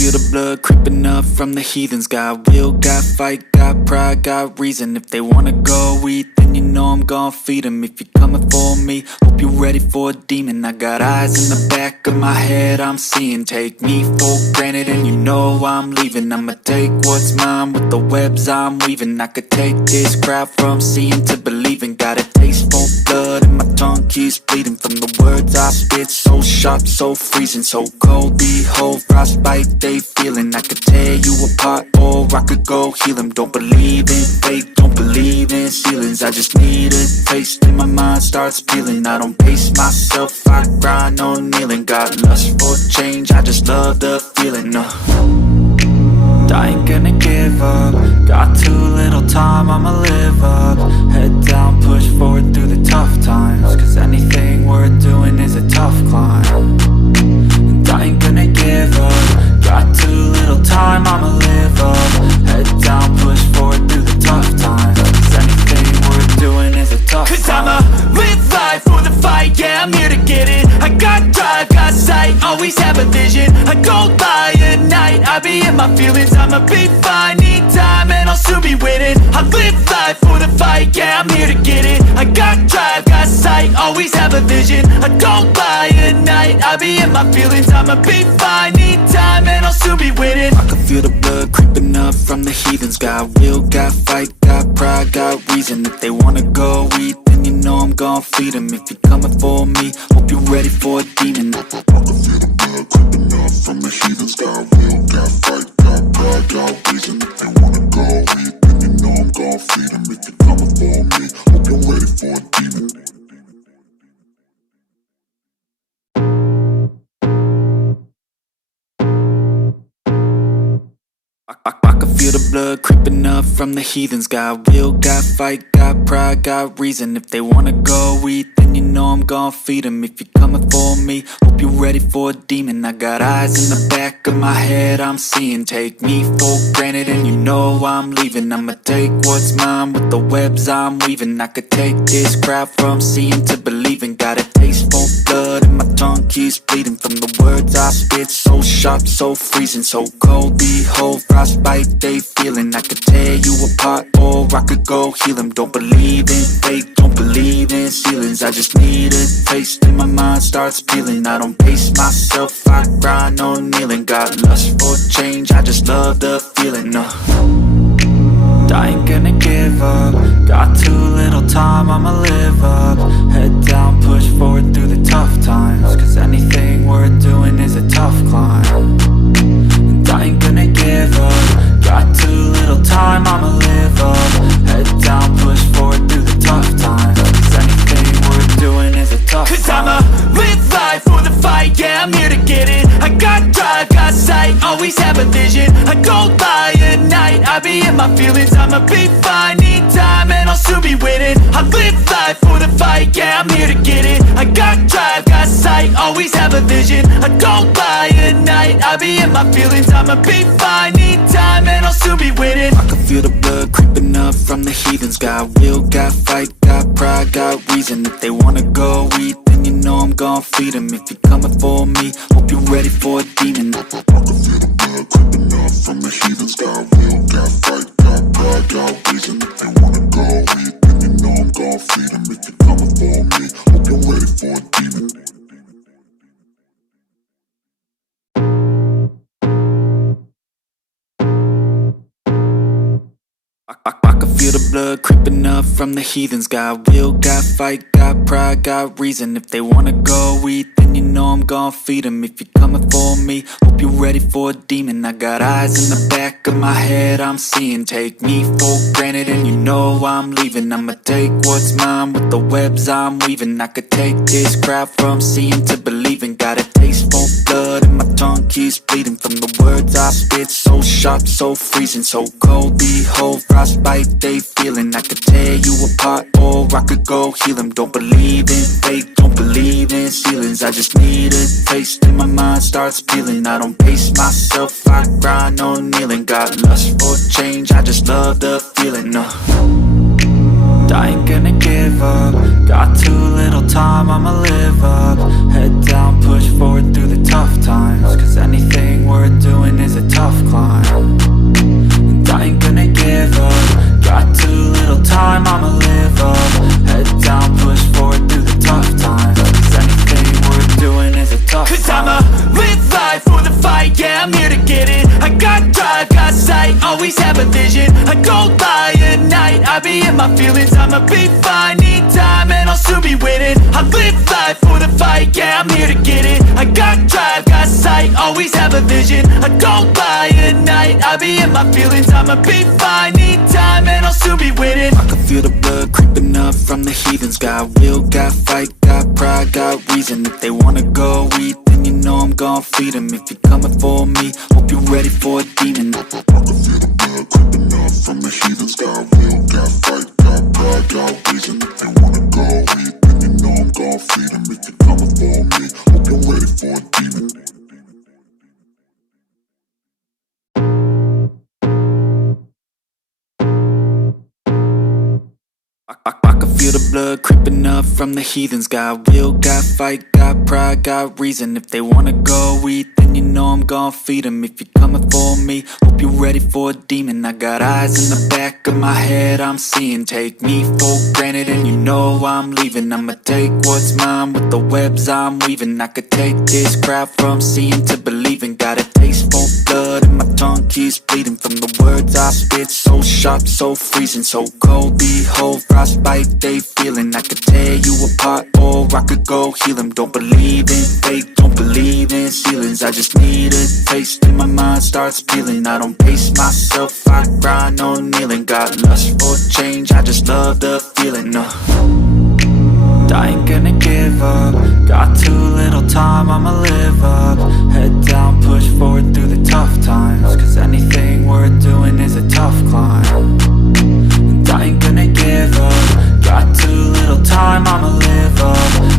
feel the blood creeping up from the heathens. Got will, got fight, got pride, got reason. If they wanna go eat, then you know I'm gon' feed them. If you're coming for me, hope you're ready for a demon. I got eyes in the back of my head, I'm seeing. Take me for granted and you know I'm leaving. I'ma take what's mine with the webs I'm weaving. I could take this crowd from seeing to believing. Got a taste for blood and my tongue keeps bleeding from the words I spit. So sharp, so freezing, so cold. Behold, frostbite they feeling. I could tear you apart or I could go heal them. Don't believe in fate, don't believe in ceilings. I just need a taste and my mind starts peeling. I don't pace myself, I grind on kneeling. Got lust for change, I just love the feeling. I ain't gonna give up. Got too little time, I'ma live up. Head down, push forward through the tough times. Cause anything worth doing is a tough climb. And I ain't gonna give up. Got too little time, I'ma live up. Head down, push forward through the tough times. Cause anything worth doing is a tough climb. Cause I'ma live life for the fight, yeah, I'm here to get it. I got drive, got sight, always have a vision. I go by at night, I be in my feelings. I'ma be fine, need time and I'll soon be winning. I live life for the fight, yeah, I'm here to get it. I got drive, got sight, always have a vision. I go by at night, I be in my feelings. I'ma be fine, need time and I'll soon be winning. I can feel the blood creeping up from the heathens. Got will, got fight, got pride, got reason. If they wanna go eat, then you know I'm gon' feed them. If you're coming for me, hope you're ready for a demon. I can feel the blood creeping up from the heathens. Got will, got fight, got pride, got reason. If they wanna go eat, then you know I'm gon' feed them. If you're coming for me, hope you're ready for a demon. I can feel the blood creeping up from the heathens. Got will, got fight, got pride, got reason. If they wanna go eat, then you know I'm gon' feed them. If you're coming for me, hope you're ready for a demon. I got eyes in the back of my head, I'm seeing. Take me for granted and you know I'm leaving. I'ma take what's mine with the webs I'm weaving. I could take this crowd from seeing to believing. Got a taste for blood and my tongue keeps bleeding from the words I spit. So sharp, so freezing, so cold. Behold, frostbite they feeling. I could tear you apart or I could go heal them. Don't believe in fate, don't believe in ceilings. I just need a taste and my mind starts peeling. I don't pace myself, I grind on kneeling. Got lust for change, I just love the feeling. I ain't gonna give up. Got too little time, I'ma live up. Head down, push forward through the tough times. Cause anything worth doing is a tough climb. And I ain't gonna give up. Got too little time, I'ma live up. Head down, push forward through the tough times. Cause anything worth doing is a tough climb. Cause I'ma live life for the fight, yeah, I'm here to get it. I got drive, got sight, always have a vision. I go by at night, I be in my feelings. I'ma be fine, need time and I'll soon be winning. I live life for the fight, yeah, I'm here to get it. I got drive, got sight, always have a vision. I go by at night, I be in my feelings. I'ma be fine, need time and I'll soon be winning. I can feel the blood creeping up from the heathens. Got will, got fight, got pride, got reason. If they wanna go eat, then you know I'm gon' feed them. If you're coming for me, hope you're ready for a demon. I can feel the blood creeping up from the heathens. Got will, got fight, got pride, got reason. If they wanna go eat, then you know I'm gon' feed them. If you're coming for me, hope you're ready for a demon. I can feel the blood creeping up from the heathens. Got will, got fight, got pride, got reason. If they wanna go eat, then you know I'm gon' feed them. If you're coming for me, hope you're ready for a demon. I got eyes in the back of my head, I'm seeing. Take me for granted and you know I'm leaving. I'ma take what's mine with the webs I'm weaving. I could take this crowd from seeing to believing. Got a taste for blood and my tongue keeps bleeding from the words I spit. So sharp, so freezing, so cold. Behold, frostbite they feeling. I could tear you apart or I could go heal them. Don't believe in fate, don't believe in ceilings. I just need a taste and my mind starts peeling. I don't pace myself, I grind on kneeling. Got lust for change, I just love the feeling. I ain't gonna give up. Got too little time, I'ma live up. Head down, push forward through the tough times. Cause anything worth doing is a winning. I live life for the fight, yeah, I'm here to get it. I got drive, got sight, always have a vision. I don't lie at night, I be in my feelings. I'ma be fine, need time and I'll soon be winning. I can feel the blood creeping up from the heathens. Got will, got fight, got pride, got reason. If they wanna go eat, then you know I'm gon' feed them. If you're coming for me, hope you're ready for a demon. I can feel the blood creeping up from the heathens. Got will, got fight, got pride, got reason. If they wanna go eat, then you know I'm gon' feed them. If you're coming for me, hope you're ready for a demon. I can feel the blood creeping up from the heathens. Got will, got fight, got pride, got reason. If they wanna go eat, then you know I'm gon' feed them. If you're coming for me, hope you're ready for a demon. I got eyes in the back of my head, I'm seeing. Take me for granted and you know I'm leaving. I'ma take what's mine with the webs I'm weaving. I could take this crowd from seeing to believing. Got a taste for blood and my tongue keeps bleeding from the words I spit. So sharp, so freezing, so cold. Behold, frostbite they feeling. I could tear you apart or I could go heal them. Don't believe in fate, don't believe in ceilings. I just need a taste and my mind starts peeling. I don't pace myself, I grind on kneeling. Got lust for change, I just love the feeling. I ain't gonna give up. Got too little time, I'ma live up. Head down, push forward through the tough times. Cause anything worth doing is a tough climb. And I ain't gonna give up. Got too little time, I'ma live up.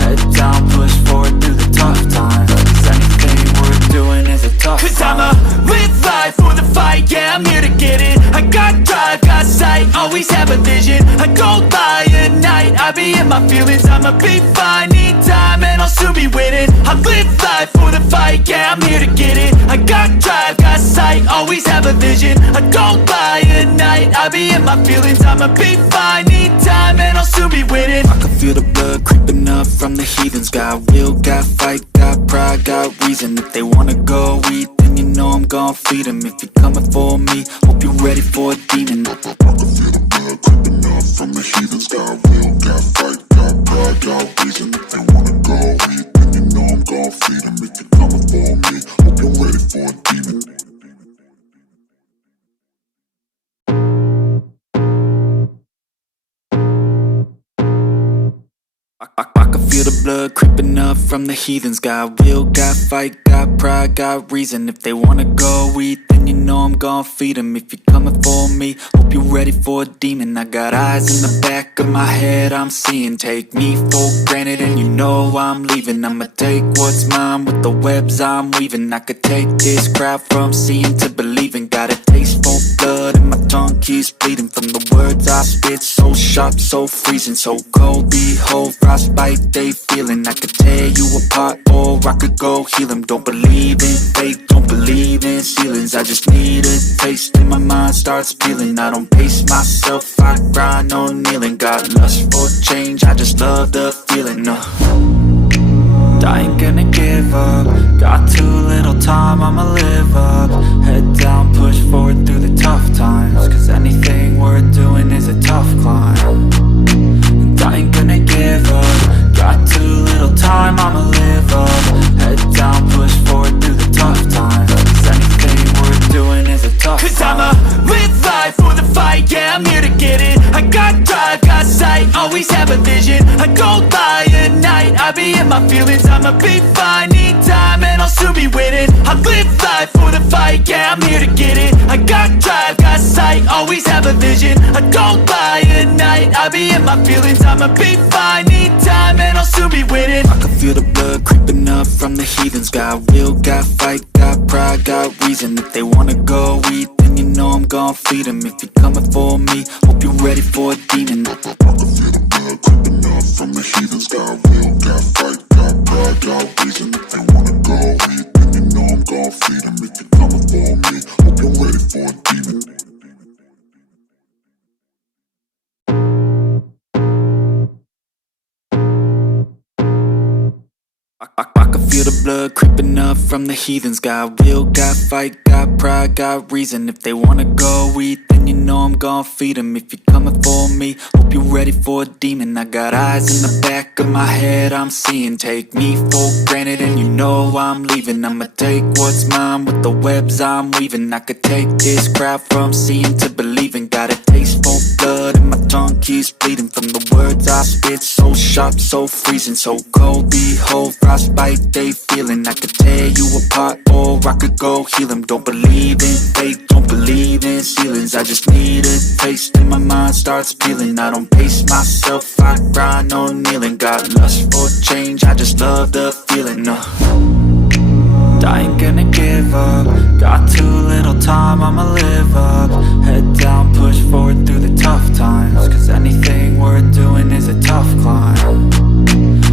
Head down, push forward through the tough times. Cause anything worth doing is a tough climb. Cause I'ma live life for the fight, yeah, I'm here to get it. I got drive, got sight, always have a vision. I don't lie at night, I be in my feelings. I'ma be fine, need time and I'll soon be winning. I live life for the fight, yeah, I'm here to get it. I got drive, got sight, always have a vision. I don't lie at night, I be in my feelings. I'ma be fine, need time and I'll soon be winning. I can feel the blood creeping up from the heathens. Got will, got fight, got pride, got reason. If they wanna go eat, then you know I'm gon' feed them. If you're coming for me, hope you're ready for a demon. I can feel the blood creeping up from the heathens. Got will, got fight, got pride, got reason. If they wanna go eat, then you know I'm gon' feed them. If you're coming for me, hope you're ready for a demon. I can feel the blood creeping up from the heathens. Got will, got fight, got pride, got reason. If they wanna go eat, then you know I'm gon' feed them. If you're coming for me, hope you're ready for a demon. I got eyes in the back of my head, I'm seeing. Take me for granted and you know I'm leaving. I'ma take what's mine with the webs I'm weaving. I could take this crowd from seeing to believing. Got a taste for blood and my tongue keeps bleeding from the words I spit. So sharp, so freezing, so cold. Behold, frostbite they feeling. I could tear you apart or I could go heal them. Don't believe in fate, don't believe in ceilings. I just need a taste and my mind starts peeling. I don't pace myself, I grind on kneeling. Got lust for change, I just love the feeling. I ain't gonna give up. Got too little time, I'ma live up. Head down, push forward through the tough times. Cause anything worth doing is a tough climb. And I ain't gonna give up. Got too little time, I'ma live up. Head down, push forward through the tough times. Cause anything worth doing is a tough climb. Cause I'ma live life for the fight, yeah, I'm here to get it. I got drive, got sight, always have a vision. I don't lie at night, I be in my feelings. I'ma be fine, need time and I'll soon be winning. I live life for the fight, yeah, I'm here to get it. I got drive, got sight, always have a vision. I don't lie at night, I be in my feelings. I'ma be fine, need time and I'll soon be winning. I can feel the blood creeping up from the heathens. Got will, got fight, got pride, got reason. If they wanna go eat, then you know I'm gon' feed them. If you're coming for me, hope you're ready for a demon. I can feel the blood creeping up from the heathens. Got will, got fight, got pride, got reason. If they wanna go eat, then you know I'm gon' feed them. If you're coming for me, hope you're ready for a demon. I can feel the blood creeping up from the heathens. Got will, got fight, got pride, got reason. If they wanna go eat, then you know know I'm gon' feed 'em. If you're coming for me, hope you're ready for a demon. I got eyes in the back of my head, I'm seeing. Take me for granted and you know I'm leaving. I'ma take what's mine with the webs I'm weaving. I could take this crowd from seeing to believing. Got a taste for blood and my tongue keeps bleeding from the words I spit. So sharp, so freezing, so cold. Behold, frostbite they feeling. I could tear you apart or I could go heal 'em. Don't believe in fate, don't believe in ceilings. I just need a taste and my mind starts peeling. I don't pace myself, I grind on kneeling. Got lust for change, I just love the feeling. I ain't gonna give up. Got too little time, I'ma live up. Head down, push forward through the tough times. Cause anything worth doing is a tough climb.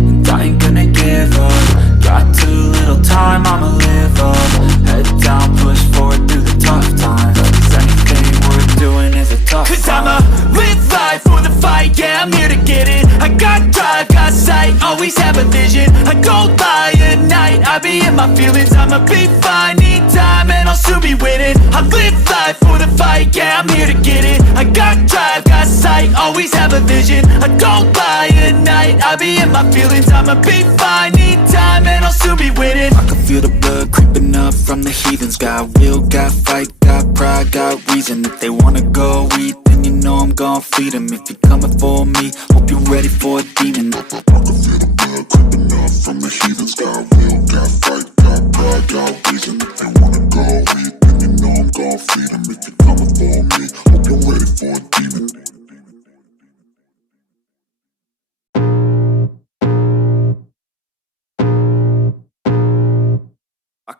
And I ain't gonna give up. Got too little time, I'ma live up. Head down, push forward through the tough times. Cause anything worth doing is a tough climb. Cause I'ma live life for the fight, yeah, I'm here to get it. I got drive, got sight, always have a vision. I go by at night, I be in my feelings. I'ma be fine, need time and I'll soon be winning. I live life for the fight, yeah, I'm here to get it. I got drive, got sight, always have a vision. I go by at night, I be in my feelings. I'ma be fine, need time and I'll soon be winning. I can feel the blood creeping up from the heathens. Got will, got fight, got pride, got reason. If they wanna go eat, then you know I'm gon' feed 'em. If you're coming for me, hope you're ready for a demon. I can feel the blood creeping up from the heathens. Got will, got fight, got pride, got reason. If they wanna go eat, then you know I'm gon' feed 'em. If you're coming for me, hope you're ready for a demon.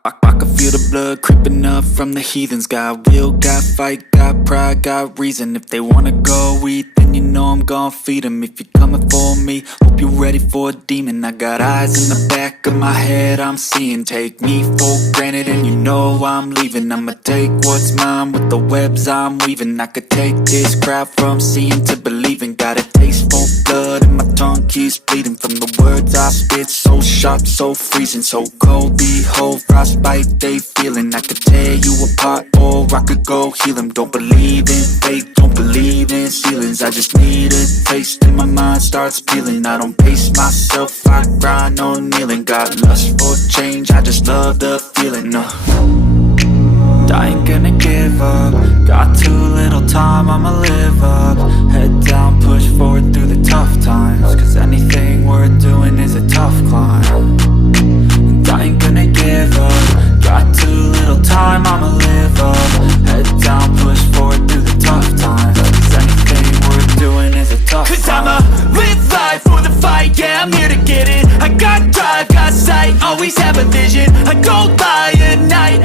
I can feel the blood creeping up from the heathens. Got will, got fight, got pride, got reason. If they wanna go eat, then you know I'm gon' feed 'em. If you're coming for me, hope you're ready for a demon. I got eyes in the back of my head, I'm seeing. Take me for granted and you know I'm leaving. I'ma take what's mine with the webs I'm weaving. I could take this crowd from seeing to believing. Got a taste for blood and my tongue keeps bleeding from the words I spit. So sharp, so freezing, so cold. Behold, frostbite they feeling. I could tear you apart or I could go heal 'em. Don't believe in fate, don't believe in ceilings. I just need a taste and my mind starts peeling. I don't pace myself, I grind on kneeling. Got lust for change, I just love the feeling. I ain't gonna give up. Got too little time, I'ma live up. Head down, push forward through the tough times. Cause anything worth doing is a tough climb. And I ain't gonna give up. Got too little time, I'ma live up. Head down, push forward through the tough times. Cause anything worth doing is a tough climb. Cause I'ma live life for the fight, yeah, I'm here to get it. I got drive, got sight, always have a vision. I go by at night,